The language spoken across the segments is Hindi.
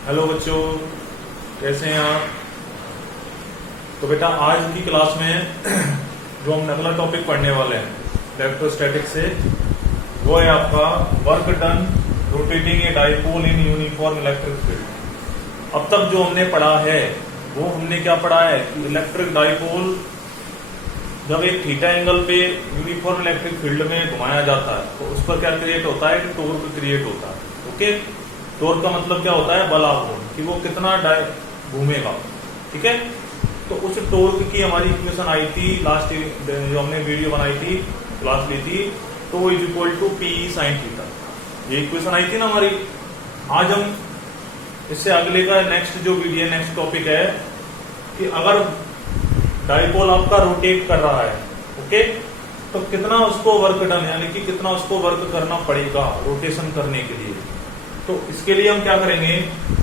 हेलो बच्चों, कैसे हैं आप। तो बेटा आज की क्लास में जो हम अगला टॉपिक पढ़ने वाले हैं इलेक्ट्रोस्टैटिक से, वो है आपका work done rotating a dipole in uniform electric field. अब तक जो हमने पढ़ा है वो हमने क्या पढ़ा है कि इलेक्ट्रिक डाइपोल जब एक थीटा एंगल पे यूनिफॉर्म इलेक्ट्रिक फील्ड में घुमाया जाता है तो उस पर क्या क्रिएट होता है कि टॉर्क क्रिएट होता है। ओके, टॉर्क का मतलब क्या होता है, बल आघूर्ण, कि वो कितना घूमेगा। ठीक है, तो उस टॉर्क की हमारी इक्वेशन आई थी लास्ट जो हमने वीडियो बनाई थी, क्लास ली थी, तो वो is equal to P sine theta, ये इक्वेशन आई थी ना हमारी। आज हम इससे अगले का नेक्स्ट जो वीडियो नेक्स्ट टॉपिक है कि अगर डाइपोल आपका रोटेट कर रहा है, ओके, तो कितना उसको वर्क डन यानी कि कितना उसको वर्क करना पड़ेगा रोटेशन करने के लिए। तो इसके लिए हम क्या करेंगे,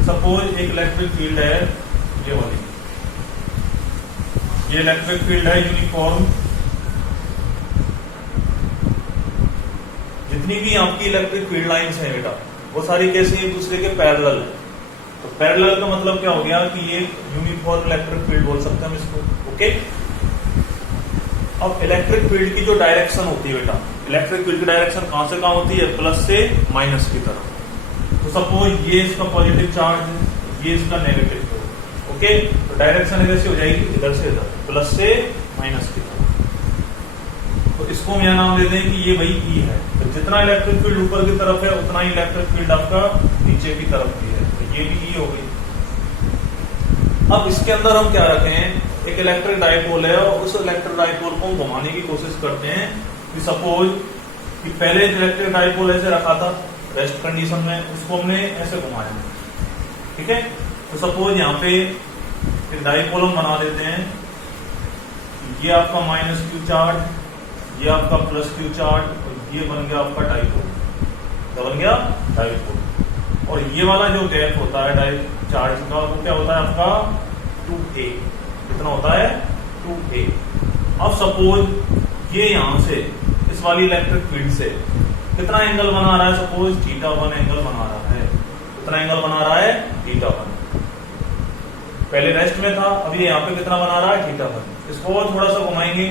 सपोज एक इलेक्ट्रिक फील्ड है ये वाली, ये इलेक्ट्रिक फील्ड है यूनिफॉर्म, जितनी भी आपकी इलेक्ट्रिक फील्ड लाइंस हैं बेटा वो सारी कैसे एक दूसरे के पैरेलल है। तो पैरेलल का मतलब क्या हो गया कि ये यूनिफॉर्म इलेक्ट्रिक फील्ड बोल सकते हैं हम इसको। ओके, अब इलेक्ट्रिक फील्ड की जो डायरेक्शन होती है बेटा, इलेक्ट्रिक फील्ड की डायरेक्शन कहां से कहां होती है, प्लस से माइनस की तरफ। तो सपोज ये इसका पॉजिटिव चार्ज है, ये इसका नेगेटिव। ओके, तो डायरेक्शन इधर से हो जाएगी, इधर से इधर, प्लस से माइनस की तरफ। तो इसको हम यह नाम देते हैं कि ये वही ई है। तो जितना इलेक्ट्रिक फील्ड ऊपर की तरफ है उतना ही इलेक्ट्रिक फील्ड आपका नीचे की तरफ भी है, तो ये भी ई हो गई। अब इसके अंदर हम क्या रखे हैं, एक इलेक्ट्रिक डाइपोल है और उस इलेक्ट्रिक डाइपोल को हम घुमाने की कोशिश करते हैं कि सपोज कि पहले इलेक्ट्रिक डाइपोल ऐसे रखा था रेस्ट कंडीशन में, उसको हमने ऐसे घुमाया। ठीक है, तो सपोज यहाँ पे एक डाइपोल हम बना देते हैं, ये आपका माइनस क्यू चार्ज, ये आपका प्लस क्यू चार्ज, और ये बन गया आपका डाइपोल, तो बन गया डाइपोल। और ये वाला जो गैप होता है चार्ज का वो क्या होता है आपका 2a, कितना होता है 2a। अब सपोज ये यहां से इस वाली इलेक्ट्रिक फील्ड से कितना एंगल बना रहा है, सपोज θ1 एंगल बना रहा है। कितना एंगल बना रहा है, θ1। पहले रेस्ट में था, अब ये यहाँ पे कितना बना रहा है, θ1। इसको और थोड़ा सा घुमाएंगे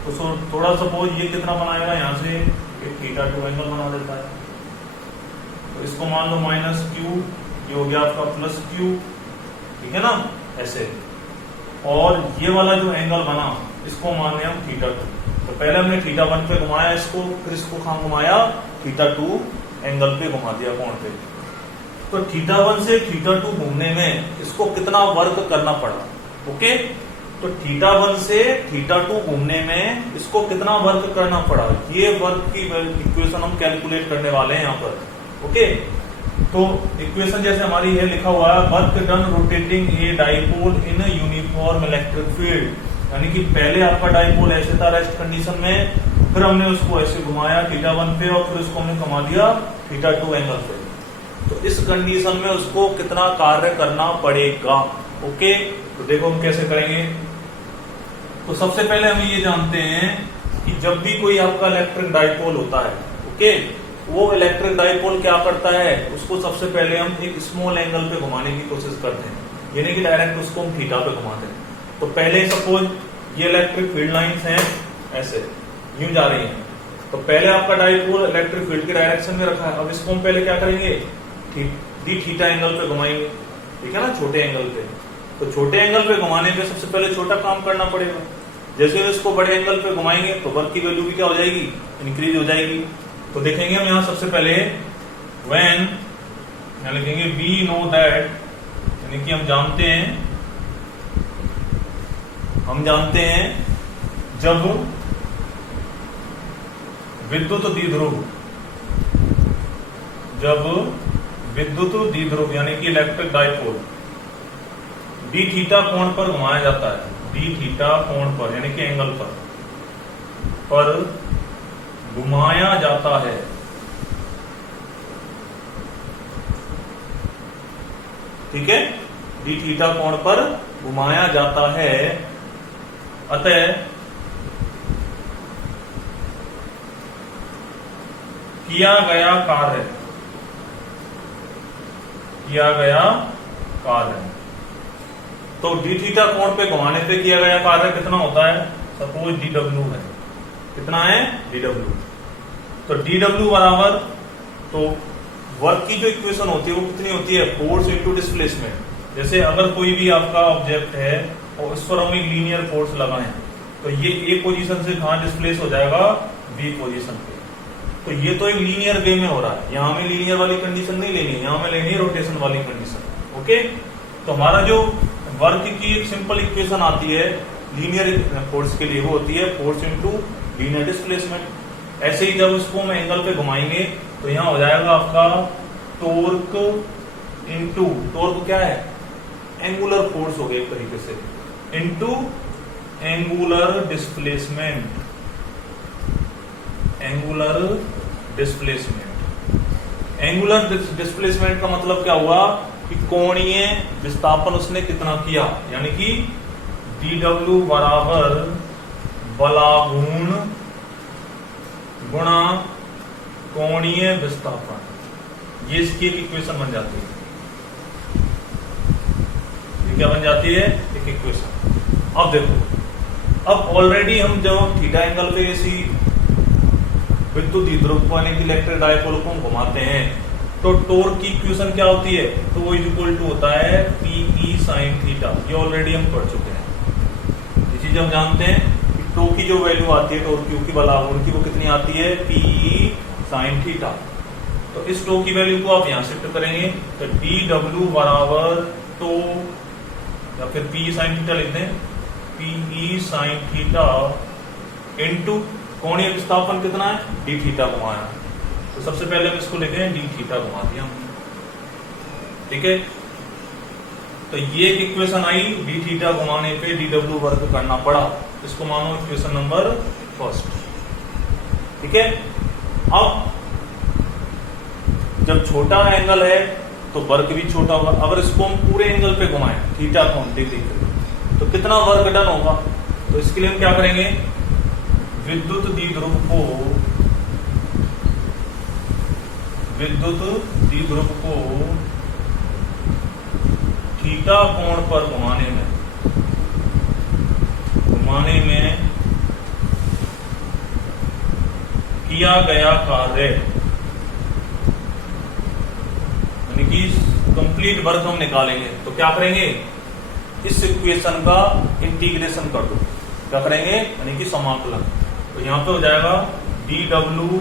तो थोड़ा सपोज ये कितना बनाएगा, यहाँ से एक θ2 एंगल बना देता है। तो इसको मान लो माइनस क्यू, ये हो गया आपका प्लस क्यू। ठीक है ना, ऐसे। और ये वाला जो एंगल बना इसको मान लिया हम θ2। तो पहले हमने θ1 पे घुमाया इसको, फिर इसको कहां घुमाया, θ2 एंगल पे घुमा दिया, कोण पे। तो θ1 से θ2 घूमने में इसको कितना वर्क करना पड़ा। ओके, तो θ1 से θ2 घूमने में इसको कितना वर्क करना पड़ा, ये वर्क की इक्वेशन हम कैलकुलेट करने वाले हैं यहाँ पर। ओके, तो इक्वेशन जैसे हमारी है लिखा हुआ है, work done rotating a dipole in uniform electric field, यानी कि पहले आपका डाइपोल ऐसे था रेस्ट कंडीशन में, फिर हमने उसको ऐसे घुमाया θ1 पे और फिर उसको हमने घुमा दिया θ2 एंगल पे। तो इस कंडीशन में उसको कितना कार्य करना पड़ेगा। ओके, तो देखो हम कैसे करेंगे। तो सबसे पहले हम ये जानते हैं कि जब भी कोई आपका इलेक्ट्रिक डाइपोल होता है, ओके, वो इलेक्ट्रिक डाइपोल क्या करता है, उसको सबसे पहले हम एक स्मॉल एंगल पे घुमाने की कोशिश करते हैं, यानी कि डायरेक्ट उसको हम थीटा पे घुमाते हैं। तो पहले सपोज ये इलेक्ट्रिक फील्ड लाइंस हैं ऐसे यूं जा रही हैं, तो पहले आपका डाइपोल इलेक्ट्रिक फील्ड की डायरेक्शन में रखा है। अब इसको हम पहले क्या करेंगे, डी थीटा एंगल पे घुमाएंगे। ठीक है ना, छोटे एंगल पे। तो छोटे एंगल पे घुमाने पे सबसे पहले छोटा काम करना पड़ेगा। जैसे इसको बड़े एंगल पे घुमाएंगे तो वर्क की वैल्यू भी क्या हो जाएगी, इंक्रीज हो जाएगी। तो देखेंगे हम यहां सबसे पहले व्हेन यहां लिखेंगे वी नो दैट, यानी कि हम जानते हैं जब विद्युत द्विध्रुव यानी कि इलेक्ट्रिक डाइपोल डी थीटा कोण पर घुमाया जाता है, डी थीटा कोण पर यानी कि एंगल पर घुमाया जाता है, ठीक है, डी थीटा कोण पर घुमाया जाता है। अतः किया गया कार्य है। तो डी थीटा कोण पे घुमाने पे किया गया कार्य कितना होता है? सपोज डी डब्ल्यू है, कितना है? D W. तो डी डब्ल्यू बराबर, तो वर्क की जो इक्वेशन होती है वो कितनी होती है? Force into displacement. जैसे अगर कोई भी आपका ऑब्जेक्ट है और उस पर हम एक लीनियर फोर्स लगाएं तो ये ए पोजीशन से कहां डिस्प्लेस हो जाएगा? बी पोजीशन पे। तो ये तो एक लीनियर वे में हो रहा है, यहां में लीनियर वाली कंडीशन नहीं लेनी है, यहां में लेनी है रोटेशन वाली कंडीशन। ओके, तो हमारा जो वर्क की एक सिंपल इक्वेशन आती है लीनियर फोर्स के लिए, वो होती है फोर्स इंटू लीनियर डिस्प्लेसमेंट। ऐसे ही जब इसको हम एंगल पे घुमाएंगे तो यहां हो जाएगा आपका टॉर्क इंटू, टॉर्क क्या है? एंगुलर फोर्स हो गया एक तरीके से, into angular displacement. Angular displacement, angular displacement का मतलब क्या हुआ कि कोणीय विस्थापन उसने कितना किया, यानी कि डी डब्ल्यू बराबर बलागुण गुणा कोणीय विस्थापन। ये इसकी एक इक्वेशन बन जाती है। ये क्या बन जाती है? एक इक्वेशन। अब देखो, अब ऑलरेडी हम जब थीटा एंगल पे ऐसी विद्युत द्विध्रुव यानी कि इलेक्ट्रिक डायपोल को हम घुमाते हैं तो टॉर्क की इक्वेशन क्या होती है? तो वो इक्वल टू होता है पीई साइन थीटा। ये ऑलरेडी हम पढ़ चुके हैं। ये चीज हम जानते हैं कि टो की जो वैल्यू आती है टॉर्क क्यू की बलागुण की, वो कितनी आती है? PE sine theta. तो इस टो की वैल्यू को आप यहां शिफ्ट करेंगे तो डी डब्ल्यू बराबर टो, या फिर पी साइन थीटा लिख दें, पीई साइन थीटा इंटू कोणीय विस्थापन कितना है? डी थीटा घुमाया। तो सबसे पहले हम इसको लिखे डी थीटा घुमा दिया, ठीक है। तो ये एक इक्वेशन आई, डी थीटा घुमाने पे डी डब्ल्यू वर्क करना पड़ा, इसको मानो इक्वेशन नंबर फर्स्ट, ठीक है। अब जब छोटा एंगल है तो वर्क भी छोटा होगा। अगर इसको हम पूरे एंगल पे घुमाएं थीटा कोण डिग्री तो कितना वर्क डन होगा? तो इसके लिए हम क्या करेंगे? विद्युत द्विध्रुव को थीटा कोण पर घुमाने में किया गया कार्य, यानी कि कंप्लीट वर्क हम निकालेंगे। तो क्या करेंगे? इस इक्वेशन का इंटीग्रेशन कर दो। क्या करेंगे? यानी कि समाकलन। तो यहां पे हो जाएगा डी डब्ल्यू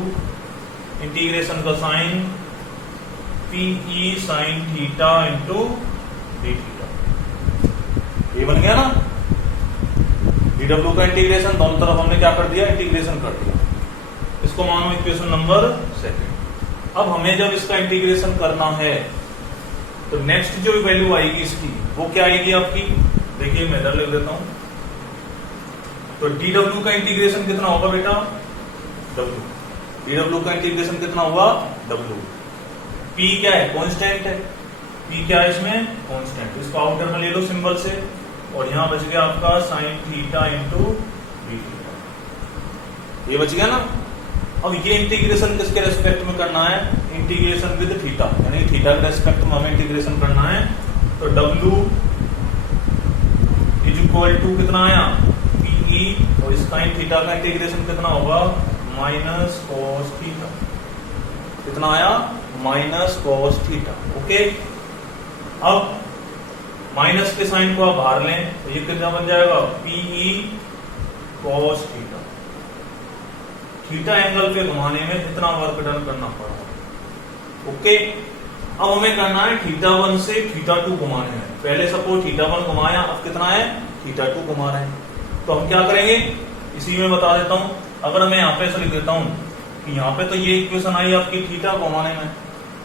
इंटीग्रेशन का sine PE sine theta into D theta. ये बन गया ना डी डब्ल्यू का इंटीग्रेशन। दोनों तरफ हमने क्या कर दिया? इंटीग्रेशन कर दिया। इसको मानो इक्वेशन नंबर सेकंड। अब हमें जब इसका इंटीग्रेशन करना है तो नेक्स्ट जो वैल्यू आएगी इसकी, वो क्या आएगी आपकी? देखिए मैं इधर लिख देता हूं। तो डी डब्ल्यू का इंटीग्रेशन कितना होगा बेटा? डब्ल्यू। डी डब्ल्यू का इंटीग्रेशन कितना हुआ? डब्ल्यू। पी क्या है? कांस्टेंट है। पी क्या है इसमें? कांस्टेंट। इसको आउटर में ले लो सिंबल से, और यहां बच गया आपका sign theta into D theta. ये बच गया ना। अब ये इंटीग्रेशन किसके रेस्पेक्ट में करना है? इंटीग्रेशन विद थीटा, यानी थीटा के रेस्पेक्ट में हमें इंटीग्रेशन करना है। तो डब्ल्यू इज इक्वल टू कितना आया? पीई, और इस साइन थीटा का इंटीग्रेशन कितना होगा? Minus cos theta. कितना आया? Minus cos theta. ओके, अब माइनस के साइन को आप बाहर लें तो ये कितना बन जाएगा? PE cos theta. Theta angle पे घुमाने में कितना वर्क डन करना पड़ा? ओके, अब हमें करना है थीटा 1 से थीटा 2 घुमाने में। पहले सपोज थीटा 1 घुमाया, अब कितना है? थीटा 2 घुमा रहे हैं। तो हम क्या करेंगे? इसी में बता देता हूं। अगर मैं यहां पे ऐसा लिख देता हूं कि यहां पे तो ये इक्वेशन आई आपकी थीटा घुमाने में।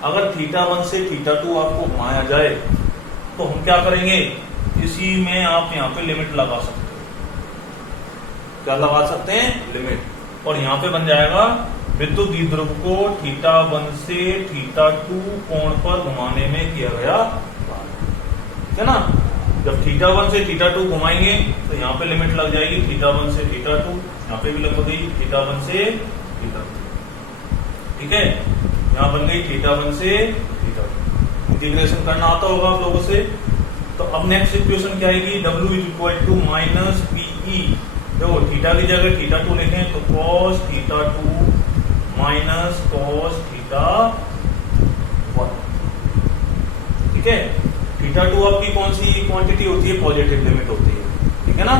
अगर थीटा 1 से थीटा 2 आपको घुमाया जाए तो हम क्या करेंगे? इसी में आप यहां पे लिमिट लगा सकते हो। क्या लगा सकते हैं? लिमिट। और यहां पे बन जाएगा विद्युत द्विध्रुव को थीटा 1 से थीटा 2 कोण पर घुमाने में किया गया, ठीक है ना। जब थीटा 1 से थीटा 2 घुमाएंगे तो यहाँ पे लिमिट लग जाएगी थीटा 1 से थीटा 2, यहाँ पे भी लग गई थीटा 1 से थीटा 2, ठीक है। यहाँ बन गई थीटा 1 से थीटा 2। इंटीग्रेशन करना आता होगा आप लोगों से। तो अब नेक्स्ट इक्वेशन क्या आएगी, W is equal to minus PE, देखो थीटा की जगह थीटा 2 लिखें तो cos theta 2 minus cos theta 1, ठीक है। थीटा 2 आपकी कौन सी क्वांटिटी होती है, पॉजिटिव लिमिट होती है, ठीक है ना,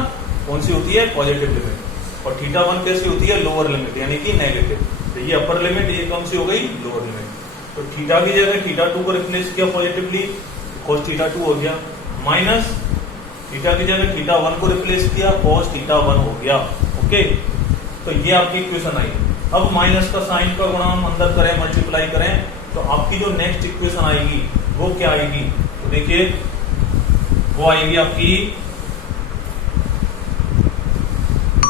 कौन सी होती है, पॉजिटिव लिमिट। और थीटा 1 कैसी होती है, लोअर लिमिट यानी कि नेगेटिव। तो ये अपर लिमिट, ये कौन सी हो गई, लोअर लिमिट। तो थीटा की जगह थीटा 2 को रिप्लेस किया पॉजिटिवली, cos थीटा 2 हो गया, माइनस थीटा की जगह थीटा 1 को रिप्लेस किया, cos थीटा 1 हो गया। ओके, तो ये आपकी इक्वेशन आई। अब माइनस का साइन का गुणा हम अंदर करें, मल्टीप्लाई करें, तो आपकी जो नेक्स्ट इक्वेशन आएगी वो क्या आएगी, तो देखिए वो आएगी आपकी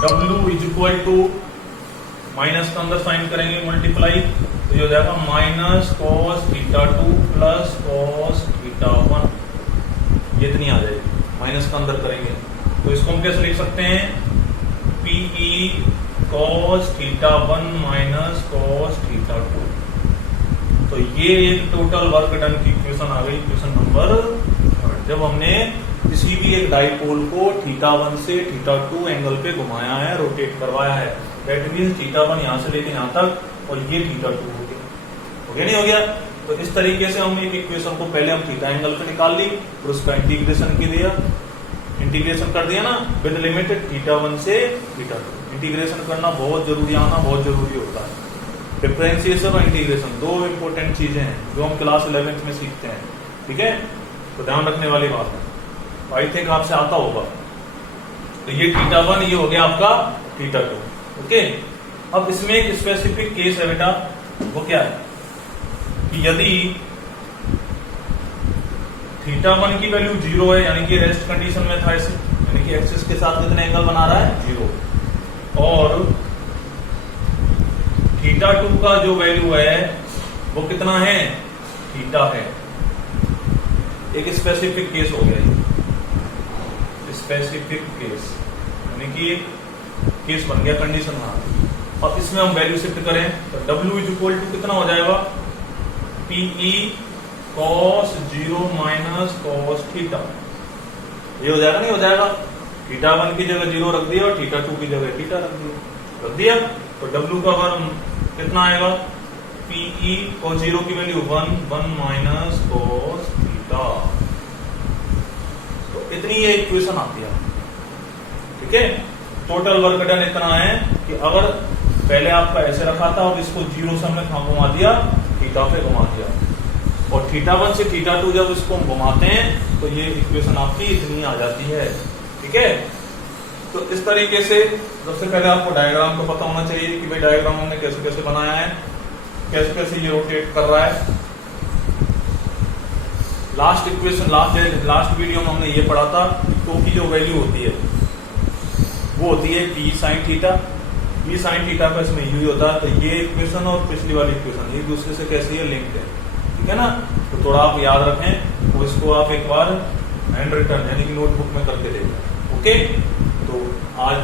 W is equal to, minus का अंदर साइन करेंगे मल्टीप्लाई, तो ये हो जाएगा minus cos theta 2 plus cos theta 1, ये इतनी आ जाएगी। माइनस का अंदर करेंगे तो इसको हम कैसे लिख सकते हैं, PE cos theta 1 minus cos theta 2। तो ये एक टोटल वर्क डन की इक्वेशन आ गई, इक्वेशन नंबर 3। जब हमने किसी भी एक डाइपोल को थीटा 1 से थीटा 2 एंगल पे घुमाया है, रोटेट करवाया है, दैट मींस थीटा 1 यहां से लेके यहां तक और ये थीटा 2 हो गया, नहीं हो गया। तो इस तरीके से हम एक इक्वेशन को पहले हम थीटा एंगल पे निकाल ली और उसका इंटीग्रेशन कर दिया, इंटीग्रेशन कर दिया ना, विद लिमिट थीटा 1 से थीटा 2। इंटीग्रेशन करना बहुत जरूरी, आना बहुत जरूरी होता है। डिफरेंशिएशन और इंटीग्रेशन दो इंपॉर्टेंट चीजें हैं जो हम क्लास 11th में सीखते हैं, ठीक है, तो ध्यान रखने वाली बात है। आई थिंक आपसे आता होगा। तो ये थीटा 1, ये हो गया आपका थीटा 2, ओके। अब इसमें एक स्पेसिफिक केस है बेटा, वो क्या है कि यदि थीटा 1 की वैल्यू 0 है, यानी कि रेस्ट कंडीशन में था इसे, यानी कि एक्सिस के साथ कितने एंगल बना रहा है, 0, और थीटा 2 का जो वैल्यू है वो कितना है, थीटा है। एक स्पेसिफिक केस हो गया, स्पेसिफिक केस यानी कि एक केस बन गया, कंडीशन बना दी। अब इसमें हम वैल्यू शिफ्ट करें तो W इज इक्वल टू कितना हो जाएगा, PE cos 0 minus cos theta, ये हो जाएगा, नहीं हो जाएगा। थीटा 1 की जगह 0 रख दिया और थीटा 2 की जगह थीटा रख दिया, तो W का मान कितना आएगा, PE cos 0 की वैल्यू 1 माइनस cos थीटा। तो इतनी ये इक्वेशन आती है, ठीक है। टोटल वर्क डन इतना है कि अगर पहले आपका ऐसे रखा था और इसको 0 से हमने कहां घुमा दिया, थीटा पे घुमा दिया, और थीटा 1 से थीटा 2 जब इसको हम घुमाते हैं तो ये इक्वेशन आपकी इतनी आ जाती है, ठीक है। तो इस तरीके से सबसे पहले आपको डायग्राम को पता होना चाहिए कि भाई डायग्राम हमने कैसे कैसे बनाया है, कैसे कैसे ये रोटेट कर रहा है। लास्ट इक्वेशन, लास्ट वीडियो में हमने ये पढ़ा था तो की जो वैल्यू होती है वो होती है P sin theta, B sin theta का इसमें यू होता है। तो ये इक्वेशन और पिछली वाली इक्वेशन एक दूसरे से कैसे ये लिंक्ड है, ठीक है ना। तो थोड़ा आप याद रखें, तो इसको आप एक बार हैंड रिटन यानी कि नोटबुक में करके देखें, ओके। तो आज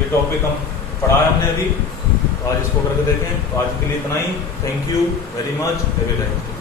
ये टॉपिक हम पढ़ा है हमने अभी, तो आज इसको करके देखें। तो आज के लिए इतना ही, thank you very much, have a nice day.